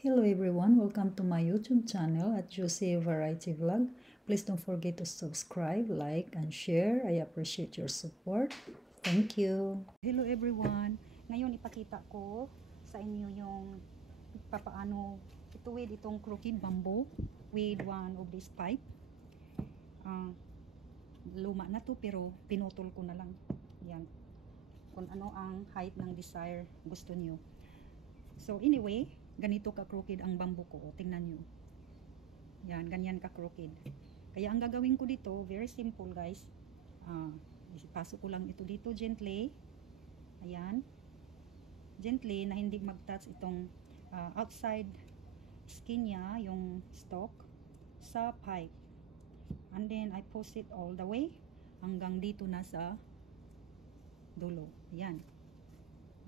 Hello everyone, welcome to my YouTube channel at Josie Variety Vlog. Please don't forget to subscribe, like, and share. I appreciate your support. Thank you. Hello everyone. Ngayon ipakita ko sa inyo yung papaano ituwid itong crooked bamboo with one of this pipe. Luma na to pero pinutol ko na lang. Yan. Kung ano ang height ng desire gusto niyo. So anyway, ganito ka-crooked ang bamboo ko. Tingnan nyo. Yan, ganyan ka-crooked. Kaya ang gagawin ko dito, very simple guys. Pasok ko lang ito dito gently. Ayan. Gently na hindi mag-touch itong outside skin niya, yung stalk, sa pipe. And then I push it all the way hanggang dito na sa dulo. Ayan.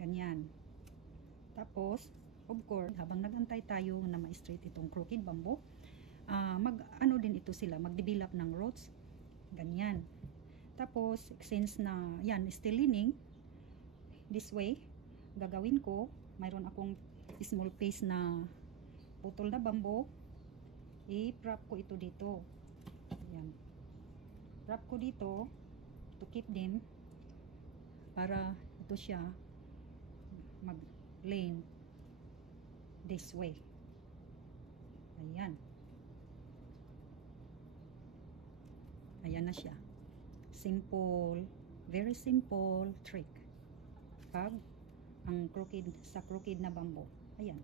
Ganyan. Tapos, of course, habang nagantay tayo na ma-straight itong crooked bamboo, mag-ano din ito sila, mag-develop ng roots. Ganyan. Tapos, since na, yan, still leaning, this way, gagawin ko, mayroon akong small piece na putol na bamboo, i-prop ko ito dito. Yan. Prop ko dito, to keep them, para ito siya, mag-lane this way. Ayan. Ayan na siya. Simple, very simple trick. Pag ang crooked, sa crooked na bamboo. Ayan.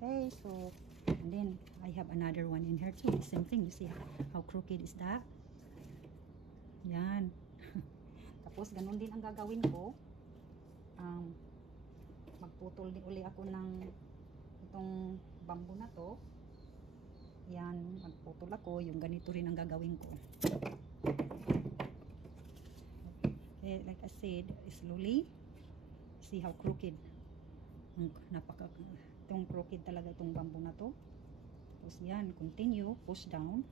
Okay, so and then I have another one in here too. Same thing. You see how crooked is that? Yan. Tapos ganun din ang gagawin ko. Magputol din uli ako ng itong bamboo na to. Yan, magputol ako. Yung ganito rin ang gagawin ko. Okay, like I said, slowly. See how crooked. Itong crooked talaga itong bamboo na to. Tapos yan, continue, push down.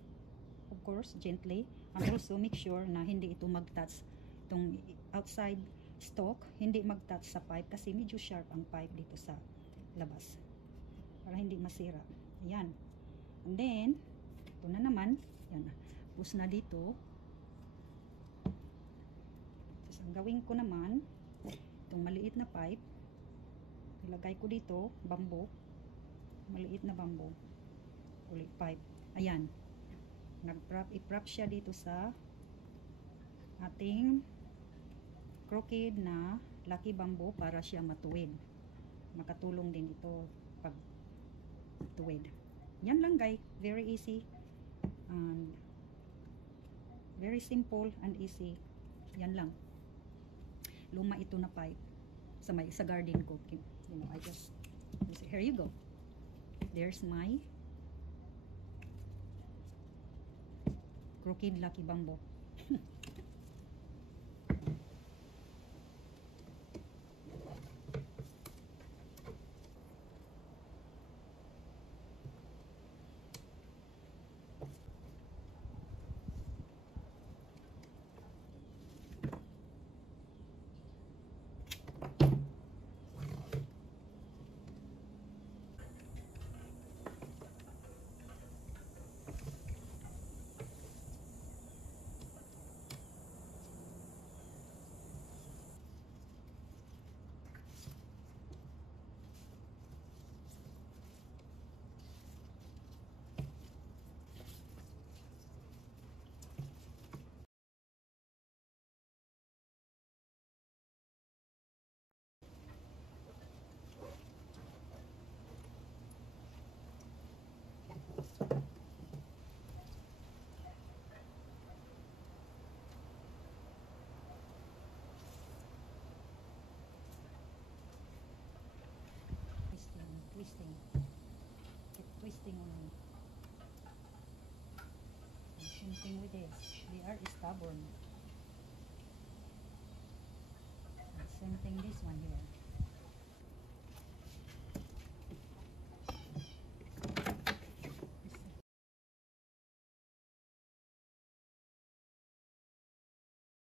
Of course, gently. And also make sure na hindi ito mag-touch itong outside stalk, hindi mag-touch sa pipe kasi medyo sharp ang pipe dito sa labas para hindi masira. Ayan. And then ito na naman, yan, push na dito. Tapos ang gawin ko naman, itong maliit na pipe, ilagay ko dito, bamboo, maliit na bamboo, ulit pipe. Ayan, i-prop siya dito sa ating crooked na lucky bamboo para siya matuwid. Makatulong din ito pag tuwid. Yan lang guys, very easy and very simple and easy. Yan lang. Luma ito na pipe sa garden ko. You know, I just here you go. There's my crooked lucky bamboo. Twisting. Keep twisting on. Same thing with this. They are stubborn. Same thing this one here.